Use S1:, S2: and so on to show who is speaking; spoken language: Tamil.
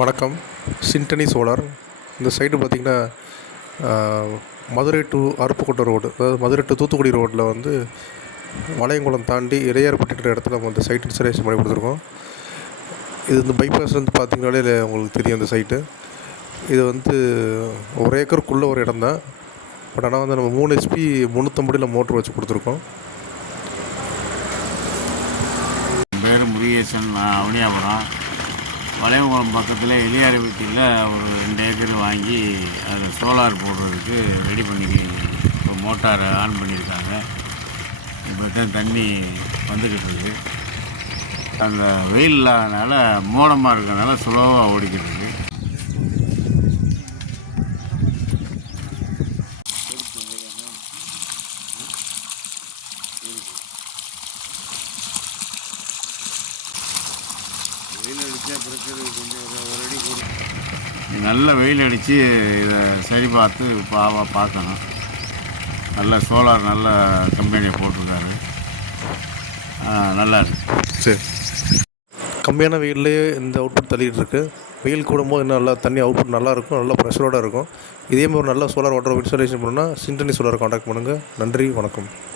S1: வணக்கம். சிண்டனி சோலார் இந்த சைடு பார்த்திங்கன்னா மதுரை டு அருப்புக்கோட்டை ரோடு அதாவது மதுரை டு தூத்துக்குடி ரோட்டில் வந்து வளையங்குளம் தாண்டி இடையார்பட்டுன்ற இடத்துல நம்ம இந்த சைட் இன்ஸ்டலேஷன் பண்ணி கொடுத்துருக்கோம். இது இந்த பைபாஸ் வந்து பார்த்திங்கனாலே உங்களுக்கு தெரியும் அந்த சைட்டு இது வந்து ஒரு ஏக்கருக்குள்ளே ஒரு இடம் தான். பட் ஆனால் வந்து நம்ம மூணு ஹெச்பி முந்நூற்றம்படியில் மோட்ரு வச்சு கொடுத்துருக்கோம்.
S2: பேர் முருகேசன் அவனியாபுரம். வளையங்குளம் பக்கத்தில் எலியாரபட்டியில் ஒரு ரெண்டு ஏக்கர் வாங்கி அதில் சோலார் போடுறதுக்கு ரெடி பண்ணி இப்போ மோட்டாரை ஆன் பண்ணியிருக்காங்க. இப்போ தான் தண்ணி வந்துக்கிட்டு இருக்கு. அந்த வெயில் இல்லாதனால மோடமாக இருக்கிறதுனால சுலபமாக ஓடிக்கிட்டு இருக்கு. அடித்தா பிரச்சனை கொஞ்சம் ஒரு ஒரு அடி கூட. நல்ல வெயில் அடித்து இதை சரி பார்த்து பாவா பார்க்கணும். நல்ல சோலார் நல்ல கம்பெனியை போட்டிருக்காரு. ஆ, நல்லா இருக்கு.
S1: சரி. கம்மியான வெயில்லே இந்த அவுட்புட் தள்ளிட்டு இருக்கு. வெயில் கூடும்போது இன்னும் நல்லா தண்ணி அவுட்புட் நல்லா இருக்கும் நல்லா ப்ரெஷரோட இருக்கும். இதே மாதிரி ஒரு நல்ல சோலார் வாட்டர் இன்ஸ்டாலேஷன் பண்ணணும்னா சிண்டனி சோலார் காண்டாக்ட் பண்ணுங்கள் நன்றி வணக்கம்.